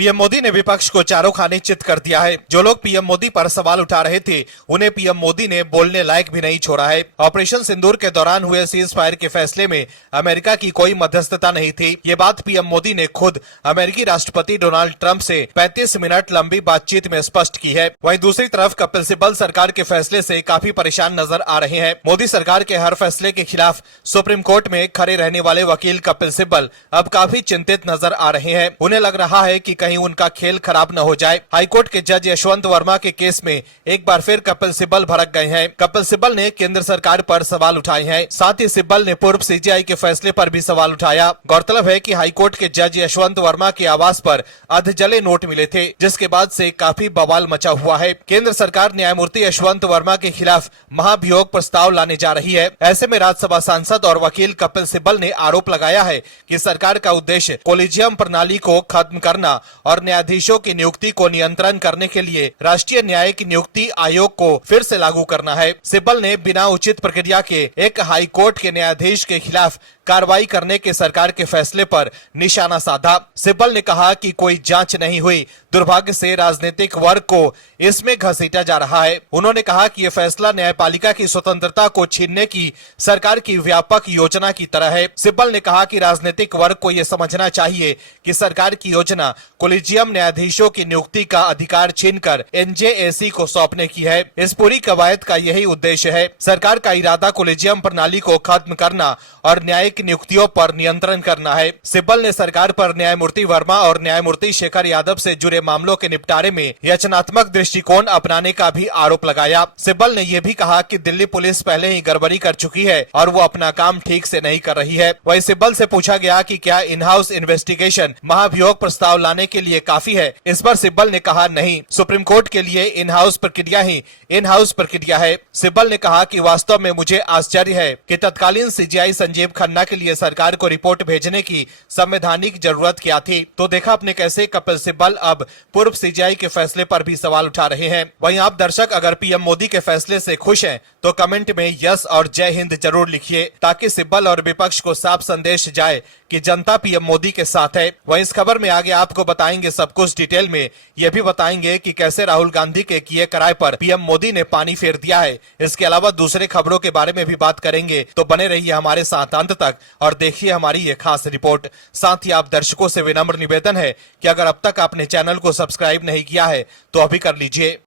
PM Modi ने विपक्ष को चारों खाने चित कर दिया है। जो लोग पीएम मोदी पर सवाल उठा रहे थे, उन्हें पीएम मोदी ने बोलने लायक भी नहीं छोड़ा है। ऑपरेशन सिंदूर के दौरान हुए सीज फायर के फैसले में अमेरिका की कोई मध्यस्थता नहीं थी। ये बात पीएम मोदी ने खुद अमेरिकी राष्ट्रपति डोनाल्ड ट्रंप से 35 मिनट लंबी बातचीत में स्पष्ट की है। वहीं दूसरी तरफ कपिल सिब्बल सरकार के फैसले से काफी परेशान नजर आ रहे हैं। मोदी सरकार के हर फैसले के खिलाफ सुप्रीम कोर्ट में खड़े रहने वाले वकील कपिल सिब्बल अब काफी चिंतित नजर आ रहे हैं। उन्हें लग रहा है कि कहीं उनका खेल खराब न हो जाए। हाईकोर्ट के जज यशवंत वर्मा के केस में एक बार फिर कपिल सिब्बल भड़क गए हैं। कपिल सिब्बल ने केंद्र सरकार पर सवाल उठाए हैं। साथ ही सिब्बल ने पूर्व सीजीआई के फैसले पर भी सवाल उठाया। गौरतलब है कि हाईकोर्ट के जज यशवंत वर्मा के आवास पर अधजले नोट मिले थे, जिसके बाद से काफी बवाल मचा हुआ है। केंद्र सरकार न्यायमूर्ति यशवंत वर्मा के खिलाफ महाभियोग प्रस्ताव लाने जा रही है। ऐसे में राज्यसभा सांसद और वकील कपिल सिब्बल ने आरोप लगाया है कि सरकार का उद्देश्य कोलिजियम प्रणाली को खत्म करना और न्यायाधीशों की नियुक्ति को नियंत्रण करने के लिए राष्ट्रीय न्यायिक नियुक्ति आयोग को फिर से लागू करना है। सिब्बल ने बिना उचित प्रक्रिया के एक हाई कोर्ट के न्यायाधीश के खिलाफ कार्रवाई करने के सरकार के फैसले पर निशाना साधा। सिब्बल ने कहा कि कोई जांच नहीं हुई, दुर्भाग्य से राजनीतिक वर्ग को इसमें घसीटा जा रहा है। उन्होंने कहा कि यह फैसला न्यायपालिका की स्वतंत्रता को छीनने की सरकार की व्यापक योजना की तरह है। सिब्बल ने कहा कि राजनीतिक वर्ग को यह समझना चाहिए कि सरकार की योजना कोलिजियम न्यायाधीशों की नियुक्ति का अधिकार छीनकर एनजेएसी को सौंपने की है। इस पूरी कवायद का यही उद्देश्य है। सरकार का इरादा कोलिजियम प्रणाली को खत्म करना और न्यायिक नियुक्तियों पर नियंत्रण करना है। सिब्बल ने सरकार पर न्यायमूर्ति वर्मा और न्यायमूर्ति शेखर यादव से जुड़े मामलों के निपटारे में रचनात्मक दृष्टिकोण अपनाने का भी आरोप लगाया। सिब्बल ने यह भी कहा कि दिल्ली पुलिस पहले ही गड़बड़ी कर चुकी है और वो अपना काम ठीक से नहीं कर रही है। वहीं सिब्बल से पूछा गया कि क्या इन हाउस इन्वेस्टिगेशन महाभियोग प्रस्ताव लाने के लिए काफी है। इस पर सिब्बल ने कहा नहीं, सुप्रीम कोर्ट के लिए इन हाउस प्रक्रिया ही इन हाउस प्रक्रिया है। सिब्बल ने कहा कि वास्तव में मुझे आश्चर्य है कि तत्कालीन सीजीआई संजीव खन्ना के लिए सरकार को रिपोर्ट भेजने की संवैधानिक जरूरत क्या थी। तो देखा आपने कैसे कपिल सिब्बल अब पूर्व सीजीआई के फैसले पर भी सवाल उठा रहे हैं। वहीं आप दर्शक अगर पीएम मोदी के फैसले से खुश हैं तो कमेंट में यस और जय हिंद जरूर लिखिए, ताकि सिब्बल और विपक्ष को साफ संदेश जाए कि जनता पीएम मोदी के साथ है। वहीं इस खबर में आगे आपको बताएंगे सब कुछ डिटेल में। यह भी बताएंगे कि कैसे राहुल गांधी के किए कराए पर पीएम मोदी ने पानी फेर दिया है। इसके अलावा दूसरे खबरों के बारे में भी बात करेंगे, तो बने रहिए हमारे साथ अंत तक और देखिए हमारी ये खास रिपोर्ट। साथ ही आप दर्शकों से विनम्र निवेदन है कि अगर अब तक आपने चैनल को सब्सक्राइब नहीं किया है तो अभी कर लीजिए।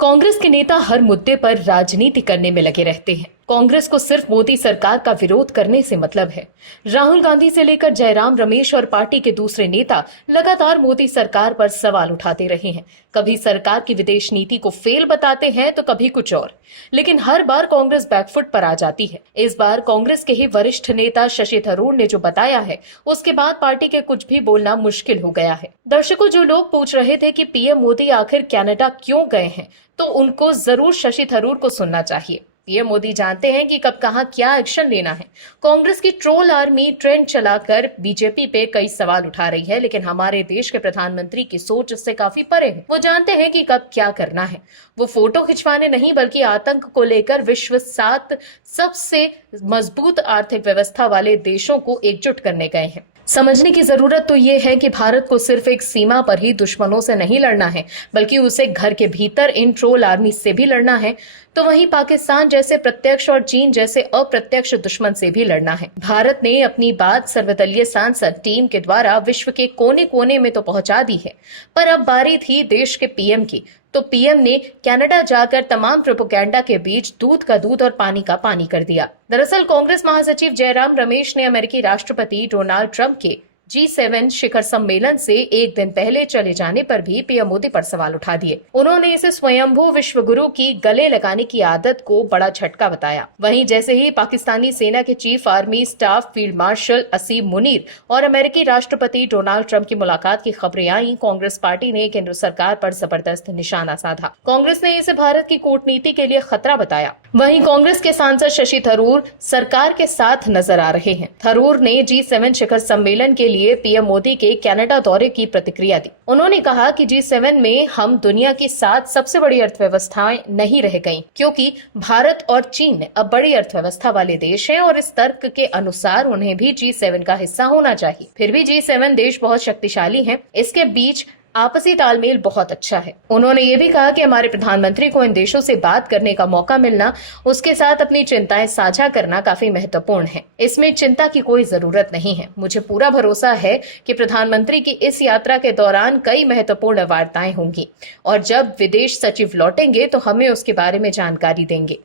कांग्रेस के नेता हर मुद्दे पर राजनीति करने में लगे रहते हैं। कांग्रेस को सिर्फ मोदी सरकार का विरोध करने से मतलब है। राहुल गांधी से लेकर जयराम रमेश और पार्टी के दूसरे नेता लगातार मोदी सरकार पर सवाल उठाते रहे हैं। कभी सरकार की विदेश नीति को फेल बताते हैं तो कभी कुछ और, लेकिन हर बार कांग्रेस बैकफुट पर आ जाती है। इस बार कांग्रेस के ही वरिष्ठ नेता शशि थरूर ने जो बताया है, उसके बाद पार्टी के कुछ भी बोलना मुश्किल हो गया है। दर्शकों, जो लोग पूछ रहे थे कि पीएम मोदी आखिर कनाडा क्यों गए हैं, तो उनको जरूर शशि थरूर को सुनना चाहिए। पीएम मोदी जानते हैं कि कब कहां क्या एक्शन लेना है। कांग्रेस की ट्रोल आर्मी ट्रेंड चलाकर बीजेपी पे कई सवाल उठा रही है, लेकिन हमारे देश के प्रधानमंत्री की सोच इससे काफी परे है। वो जानते हैं कि कब क्या करना है। वो फोटो खिंचवाने नहीं बल्कि आतंक को लेकर विश्व 7 सबसे मजबूत आर्थिक व्यवस्था वाले देशों को एकजुट करने गए हैं। समझने की जरूरत तो ये है कि भारत को सिर्फ एक सीमा पर ही दुश्मनों से नहीं लड़ना है, बल्कि उसे घर के भीतर इन ट्रोल आर्मी से भी लड़ना है। तो वहीं पाकिस्तान जैसे प्रत्यक्ष और चीन जैसे अप्रत्यक्ष दुश्मन से भी लड़ना है। भारत ने अपनी बात सर्वदलीय सांसद टीम के द्वारा विश्व के कोने कोने में तो पहुंचा दी है, पर अब बारी थी देश के पीएम की। तो पीएम ने कनाडा जाकर तमाम प्रोपेगेंडा के बीच दूध का दूध और पानी का पानी कर दिया। दरअसल कांग्रेस महासचिव जयराम रमेश ने अमेरिकी राष्ट्रपति डोनाल्ड ट्रंप के G7 शिखर सम्मेलन से एक दिन पहले चले जाने पर भी पीएम मोदी पर सवाल उठा दिए। उन्होंने इसे स्वयंभू विश्वगुरु की गले लगाने की आदत को बड़ा झटका बताया। वहीं जैसे ही पाकिस्तानी सेना के chief army staff field marshal Asim Munir और अमेरिकी राष्ट्रपति डोनाल्ड ट्रंप की मुलाकात की खबरें आई, कांग्रेस पार्टी ने केंद्र सरकार पर जबरदस्त निशाना साधा। कांग्रेस ने इसे भारत की कूटनीति के लिए खतरा बताया। वहीं कांग्रेस के सांसद शशि थरूर सरकार के साथ नजर आ रहे हैं। थरूर ने G7 शिखर सम्मेलन के लिए पीएम मोदी के कनाडा दौरे की प्रतिक्रिया दी। उन्होंने कहा कि G7 में हम दुनिया की 7 सबसे बड़ी अर्थव्यवस्थाएं नहीं रह गईं, क्योंकि भारत और चीन अब बड़ी अर्थव्यवस्था वाले देश हैं और इस तर्क के अनुसार उन्हें भी G7 का हिस्सा होना चाहिए। फिर भी G7 देश बहुत शक्तिशाली हैं। इसके बीच आपसी तालमेल बहुत अच्छा है। उन्होंने ये भी कहा कि हमारे प्रधानमंत्री को इन देशों से बात करने का मौका मिलना, उसके साथ अपनी चिंताएं साझा करना काफी महत्वपूर्ण है। इसमें चिंता की कोई जरूरत नहीं है। मुझे पूरा भरोसा है कि प्रधानमंत्री की इस यात्रा के दौरान कई महत्वपूर्ण वार्ताएं होंगी और जब विदेश सचिव लौटेंगे तो हमें उसके बारे में जानकारी देंगे।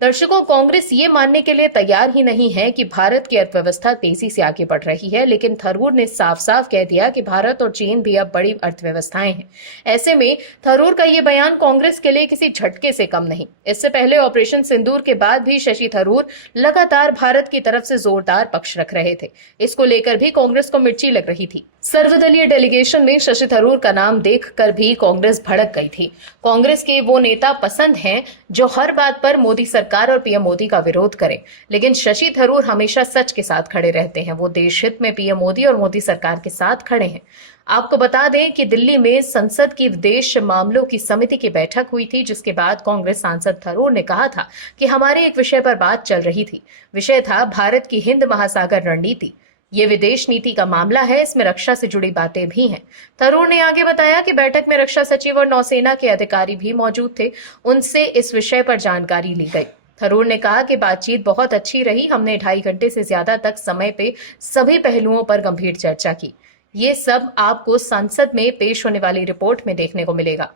दर्शकों, कांग्रेस ये मानने के लिए तैयार ही नहीं है कि भारत की अर्थव्यवस्था तेजी से आगे बढ़ रही है, लेकिन थरूर ने साफ साफ कह दिया कि भारत और चीन भी अब बड़ी अर्थव्यवस्थाएं हैं। ऐसे में थरूर का ये बयान कांग्रेस के लिए किसी झटके से कम नहीं। इससे पहले ऑपरेशन सिंदूर के बाद भी शशि थरूर लगातार भारत की तरफ से जोरदार पक्ष रख रहे थे। इसको लेकर भी कांग्रेस को मिर्ची लग रही थी। सर्वदलीय डेलीगेशन में शशि थरूर का नाम देखकर भी कांग्रेस भड़क गई थी। कांग्रेस के वो नेता पसंद हैं जो हर बात पर मोदी सरकार और पीएम मोदी का विरोध करें, लेकिन शशि थरूर हमेशा सच के साथ खड़े रहते हैं। वो देश हित में पीएम मोदी और मोदी सरकार के साथ खड़े हैं। आपको बता दें कि दिल्ली में संसद की विदेश मामलों की समिति की बैठक हुई थी, जिसके बाद कांग्रेस सांसद थरूर ने कहा था कि हमारे एक विषय पर बात चल रही थी। विषय था भारत की हिंद महासागर रणनीति। ये विदेश नीति का मामला है, इसमें रक्षा से जुड़ी बातें भी हैं। थरूर ने आगे बताया कि बैठक में रक्षा सचिव और नौसेना के अधिकारी भी मौजूद थे। उनसे इस विषय पर जानकारी ली गई। थरूर ने कहा कि बातचीत बहुत अच्छी रही। हमने 2.5 घंटे से ज्यादा तक समय पे सभी पहलुओं पर गंभीर चर्चा की। ये सब आपको संसद में पेश होने वाली रिपोर्ट में देखने को मिलेगा।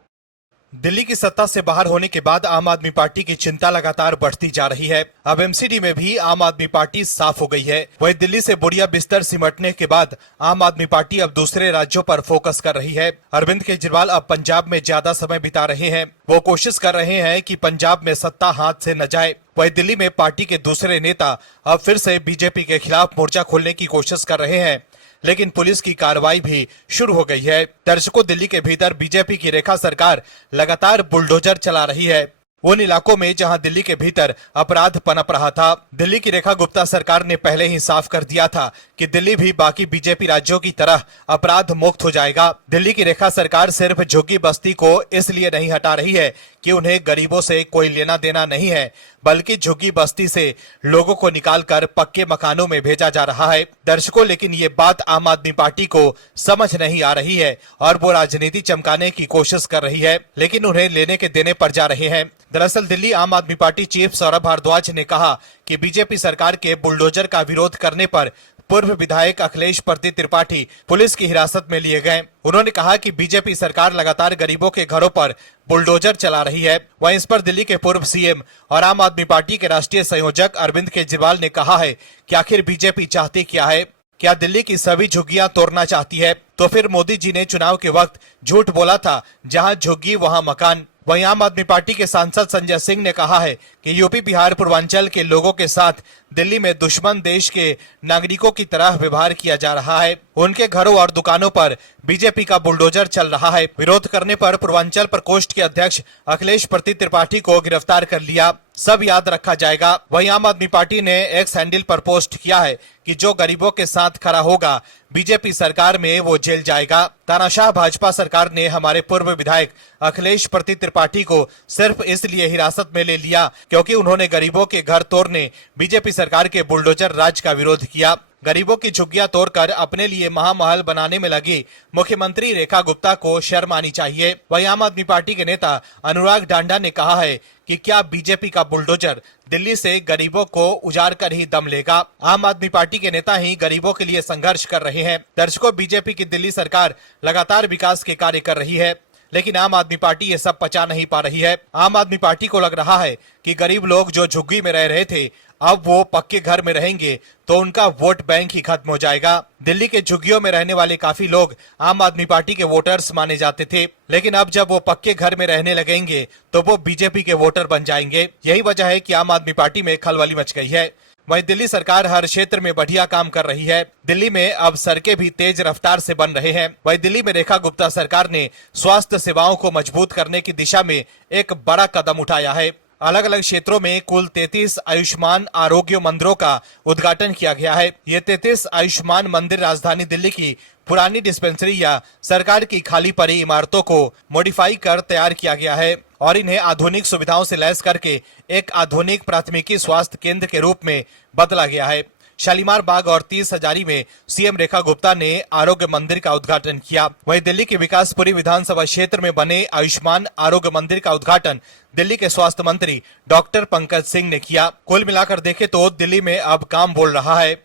दिल्ली की सत्ता से बाहर होने के बाद आम आदमी पार्टी की चिंता लगातार बढ़ती जा रही है। अब एमसीडी में भी आम आदमी पार्टी साफ हो गई है। वहीं दिल्ली से बुढ़िया बिस्तर सिमटने के बाद आम आदमी पार्टी अब दूसरे राज्यों पर फोकस कर रही है। अरविंद केजरीवाल अब पंजाब में ज्यादा समय बिता रहे हैं। वो कोशिश कर रहे हैं कि पंजाब में सत्ता हाथ से न जाए। वहीं दिल्ली में पार्टी के दूसरे नेता अब फिर से बीजेपी के खिलाफ मोर्चा खोलने की कोशिश कर रहे हैं, लेकिन पुलिस की कार्रवाई भी शुरू हो गई है। दर्शकों, दिल्ली के भीतर बीजेपी की रेखा सरकार लगातार बुलडोजर चला रही है उन इलाकों में जहां दिल्ली के भीतर अपराध पनप रहा था। दिल्ली की रेखा गुप्ता सरकार ने पहले ही साफ कर दिया था कि दिल्ली भी बाकी बीजेपी राज्यों की तरह अपराध मुक्त हो जाएगा। दिल्ली की रेखा सरकार सिर्फ झुग्गी बस्ती को इसलिए नहीं हटा रही है कि उन्हें गरीबों से कोई लेना देना नहीं है, बल्कि झुग्गी बस्ती से लोगों को निकालकर पक्के मकानों में भेजा जा रहा है। दर्शकों, लेकिन ये बात आम आदमी पार्टी को समझ नहीं आ रही है और वो राजनीति चमकाने की कोशिश कर रही है, लेकिन उन्हें लेने के देने पर जा रहे हैं। दरअसल दिल्ली आम आदमी पार्टी चीफ सौरभ भारद्वाज ने कहा कि बीजेपी सरकार के बुलडोजर का विरोध करने पर पूर्व विधायक अखिलेश प्रति त्रिपाठी पुलिस की हिरासत में लिए गए। उन्होंने कहा कि बीजेपी सरकार लगातार गरीबों के घरों पर बुलडोजर चला रही है। वहीं इस पर दिल्ली के पूर्व सीएम और आम आदमी पार्टी के राष्ट्रीय संयोजक अरविंद केजरीवाल ने कहा है कि आखिर बीजेपी चाहती क्या है? क्या दिल्ली की सभी झुग्गियां तोड़ना चाहती है? तो फिर मोदी जी ने चुनाव के वक्त झूठ बोला था, जहां झुग्गी वहां मकान। वहीं आम आदमी पार्टी के सांसद संजय सिंह ने कहा है कि यूपी बिहार पूर्वांचल के लोगों के साथ दिल्ली में दुश्मन देश के नागरिकों की तरह व्यवहार किया जा रहा है। उनके घरों और दुकानों पर बीजेपी का बुलडोजर चल रहा है। विरोध करने पर पूर्वांचल प्रकोष्ठ के अध्यक्ष अखिलेश प्रति त्रिपाठी को गिरफ्तार कर लिया। सब याद रखा जाएगा। वहीं आम आदमी पार्टी ने एक्स हैंडल पर पोस्ट किया है कि जो गरीबों के साथ खड़ा होगा बीजेपी सरकार में वो जेल जाएगा। तानाशाह भाजपा सरकार ने हमारे पूर्व विधायक अखिलेश प्रति त्रिपाठी को सिर्फ इसलिए हिरासत में ले लिया क्योंकि उन्होंने गरीबों के घर तोड़ने बीजेपी सरकार के बुलडोजर राज का विरोध किया। गरीबों की झुग्गियां तोड़कर अपने लिए महामहल बनाने में लगी मुख्यमंत्री रेखा गुप्ता को शर्म आनी चाहिए। वहीं आम आदमी पार्टी के नेता अनुराग डांडा ने कहा है कि क्या बीजेपी का बुलडोजर दिल्ली से गरीबों को उजाड़ कर ही दम लेगा? आम आदमी पार्टी के नेता ही गरीबों के लिए संघर्ष कर रहे हैं। दर्शकों, बीजेपी की दिल्ली सरकार लगातार विकास के कार्य कर रही है, लेकिन आम आदमी पार्टी ये सब पचा नहीं पा रही है। आम आदमी पार्टी को लग रहा है कि गरीब लोग जो झुग्गी में रह रहे थे अब वो पक्के घर में रहेंगे तो उनका वोट बैंक ही खत्म हो जाएगा। दिल्ली के झुग्गियों में रहने वाले काफी लोग आम आदमी पार्टी के वोटर्स माने जाते थे, लेकिन अब जब वो पक्के घर में रहने लगेंगे तो वो बीजेपी के वोटर बन जाएंगे। यही वजह है कि आम आदमी पार्टी में खलबली मच गई है। वहीं दिल्ली सरकार हर क्षेत्र में बढ़िया काम कर रही है। दिल्ली में अब सड़कें भी तेज रफ्तार से बन रहे हैं। वहीं दिल्ली में रेखा गुप्ता सरकार ने स्वास्थ्य सेवाओं को मजबूत करने की दिशा में एक बड़ा कदम उठाया है। अलग अलग क्षेत्रों में कुल 33 आयुष्मान आरोग्य मंदिरों का उद्घाटन किया गया है। ये 33 आयुष्मान मंदिर राजधानी दिल्ली की पुरानी डिस्पेंसरी या सरकार की खाली पड़ी इमारतों को मॉडिफाई कर तैयार किया गया है और इन्हें आधुनिक सुविधाओं से लैस करके एक आधुनिक प्राथमिकी स्वास्थ्य केंद्र के रूप में बदला गया है। शालीमार बाग और 30 हजारी में सीएम रेखा गुप्ता ने आरोग्य मंदिर का उद्घाटन किया। वहीं दिल्ली के विकासपुरी विधानसभा क्षेत्र में बने आयुष्मान आरोग्य मंदिर का उद्घाटन दिल्ली के स्वास्थ्य मंत्री डॉक्टर पंकज सिंह ने किया। कुल मिलाकर देखें तो दिल्ली में अब काम बोल रहा है।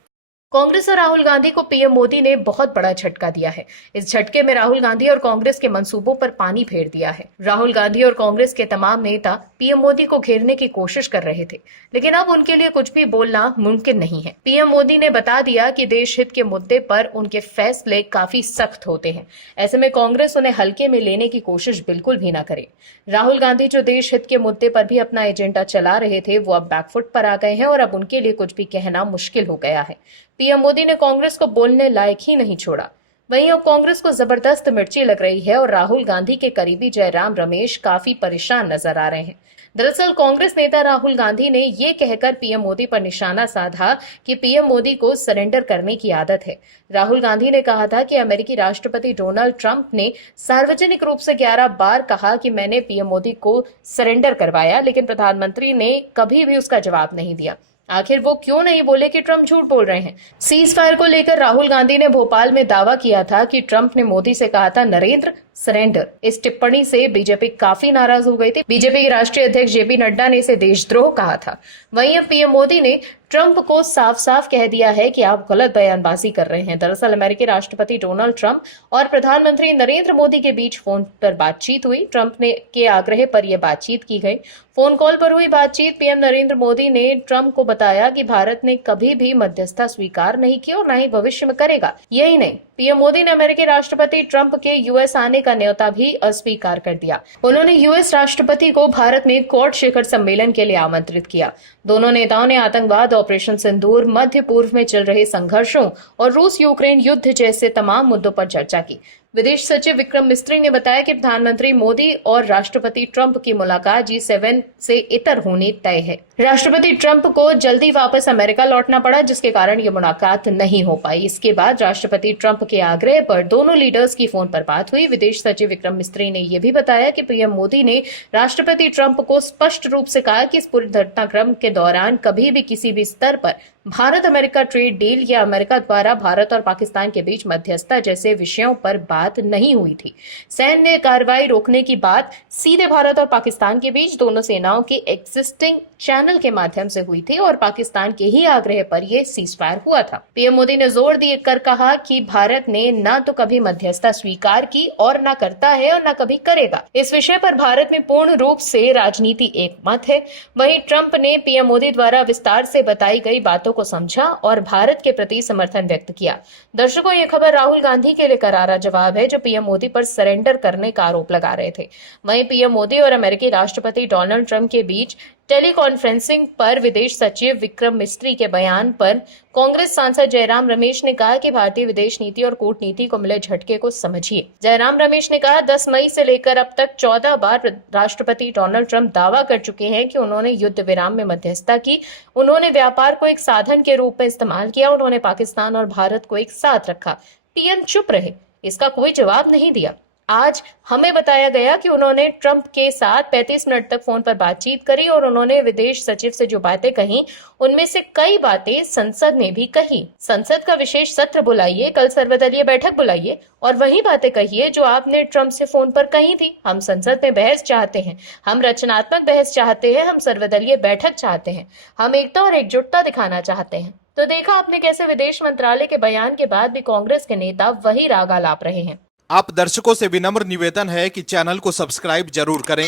कांग्रेस और राहुल गांधी को पीएम मोदी ने बहुत बड़ा झटका दिया है। इस झटके में राहुल गांधी और कांग्रेस के मंसूबों पर पानी फेर दिया है। राहुल गांधी और कांग्रेस के तमाम नेता पीएम मोदी को घेरने की कोशिश कर रहे थे, लेकिन अब उनके लिए कुछ भी बोलना मुमकिन नहीं है। पीएम मोदी ने बता दिया कि देश हित के मुद्दे पर उनके फैसले काफी सख्त होते हैं। ऐसे में कांग्रेस उन्हें हल्के में लेने की कोशिश बिल्कुल भी न करे। राहुल गांधी जो देश हित के मुद्दे पर भी अपना एजेंडा चला रहे थे, वो अब बैकफुट पर आ गए हैं और अब उनके लिए कुछ भी कहना मुश्किल हो गया है। पीएम मोदी ने कांग्रेस को बोलने लायक ही नहीं छोड़ा। वहीं अब कांग्रेस को जबरदस्त मिर्ची लग रही है और राहुल गांधी के करीबी जयराम रमेश काफी परेशान नजर आ रहे हैं। दरअसल कांग्रेस नेता राहुल गांधी ने ये कहकर पीएम मोदी पर निशाना साधा कि पीएम मोदी को सरेंडर करने की आदत है। राहुल गांधी ने कहा था कि अमेरिकी राष्ट्रपति डोनाल्ड ट्रंप ने सार्वजनिक रूप से 11 बार कहा कि मैंने पीएम मोदी को सरेंडर करवाया, लेकिन प्रधानमंत्री ने कभी भी उसका जवाब नहीं दिया। आखिर वो क्यों नहीं बोले कि ट्रंप झूठ बोल रहे हैं? सीज फायर को लेकर राहुल गांधी ने भोपाल में दावा किया था कि ट्रंप ने मोदी से कहा था नरेंद्र सरेंडर। इस टिप्पणी से बीजेपी काफी नाराज हो गई थी। बीजेपी के राष्ट्रीय अध्यक्ष जेपी नड्डा ने इसे देशद्रोह कहा था। वहीं अब पीएम मोदी ने ट्रंप को साफ साफ कह दिया है कि आप गलत बयानबाजी कर रहे हैं। दरअसल अमेरिकी राष्ट्रपति डोनाल्ड ट्रंप और प्रधानमंत्री नरेंद्र मोदी के बीच फोन पर बातचीत हुई। ट्रंप ने के आग्रह पर यह बातचीत की गई। फोन कॉल पर हुई बातचीत पीएम नरेंद्र मोदी ने ट्रंप को बताया कि भारत ने कभी भी मध्यस्थता स्वीकार नहीं की और न ही भविष्य में करेगा। यही नहीं, पीएम मोदी ने अमेरिकी राष्ट्रपति ट्रंप के यूएस आने का न्योता भी अस्वीकार कर दिया। उन्होंने यूएस राष्ट्रपति को भारत में क्वाड शिखर सम्मेलन के लिए आमंत्रित किया। दोनों नेताओं ने आतंकवाद, ऑपरेशन सिंदूर, मध्य पूर्व में चल रहे संघर्षों और रूस यूक्रेन युद्ध जैसे तमाम मुद्दों पर चर्चा की। विदेश सचिव विक्रम मिस्त्री ने बताया कि प्रधानमंत्री मोदी और राष्ट्रपति ट्रंप की मुलाकात G7 से इतर होनी तय है। राष्ट्रपति ट्रंप को जल्दी वापस अमेरिका लौटना पड़ा, जिसके कारण ये मुलाकात नहीं हो पाई। इसके बाद राष्ट्रपति ट्रंप के आग्रह पर दोनों लीडर्स की फोन पर बात हुई। विदेश सचिव विक्रम मिस्त्री ने यह भी बताया कि पीएम मोदी ने राष्ट्रपति ट्रंप को स्पष्ट रूप से कहा कि इस पूरे घटनाक्रम के दौरान कभी भी किसी भी स्तर पर भारत अमेरिका ट्रेड डील या अमेरिका द्वारा भारत और पाकिस्तान के बीच मध्यस्थता जैसे विषयों पर बात नहीं हुई थी। सैन्य कार्रवाई रोकने की बात सीधे भारत और पाकिस्तान के बीच दोनों सेनाओं के एग्जिस्टिंग चैनल के माध्यम से हुई थी और पाकिस्तान के ही आग्रह पर यह सीज फायर हुआ था। पीएम मोदी ने जोर देकर कहा कि भारत ने न तो कभी मध्यस्थता स्वीकार की और न करता है और न कभी करेगा। इस विषय पर भारत में पूर्ण रूप से राजनीति एक मत है। वहीं ट्रंप ने पीएम मोदी द्वारा विस्तार से बताई गई बातों को समझा और भारत के प्रति समर्थन व्यक्त किया। दर्शकों, ये खबर राहुल गांधी के लिए करारा जवाब है, जो पीएम मोदी पर सरेंडर करने का आरोप लगा रहे थे। वहीं पीएम मोदी और अमेरिकी राष्ट्रपति डोनाल्ड ट्रंप के बीच टेलीकॉन्फ्रेंसिंग पर विदेश सचिव विक्रम मिस्त्री के बयान पर कांग्रेस सांसद जयराम रमेश ने कहा कि भारतीय विदेश नीति और कूटनीति को मिले झटके को समझिए। जयराम रमेश ने कहा 10 मई से लेकर अब तक 14 बार राष्ट्रपति डोनाल्ड ट्रंप दावा कर चुके हैं कि उन्होंने युद्ध विराम में मध्यस्थता की। उन्होंने व्यापार को एक साधन के रूप में इस्तेमाल किया। उन्होंने पाकिस्तान और भारत को एक साथ रखा। पीएम चुप रहे, इसका कोई जवाब नहीं दिया। आज हमें बताया गया कि उन्होंने ट्रंप के साथ 35 मिनट तक फोन पर बातचीत करी और उन्होंने विदेश सचिव से जो बातें कही, उनमें से कई बातें संसद में भी कही। संसद का विशेष सत्र बुलाइए, कल सर्वदलीय बैठक बुलाइए और वही बातें कहिए जो आपने ट्रंप से फोन पर कही थी। हम संसद में बहस चाहते हैं, हम रचनात्मक बहस चाहते हैं, हम सर्वदलीय बैठक चाहते हैं, हम एकता और एकजुटता दिखाना चाहते हैं। तो देखा आपने कैसे विदेश मंत्रालय के बयान के बाद भी कांग्रेस के नेता वही राग आलाप रहे हैं। आप दर्शकों से विनम्र निवेदन है कि चैनल को सब्सक्राइब जरूर करें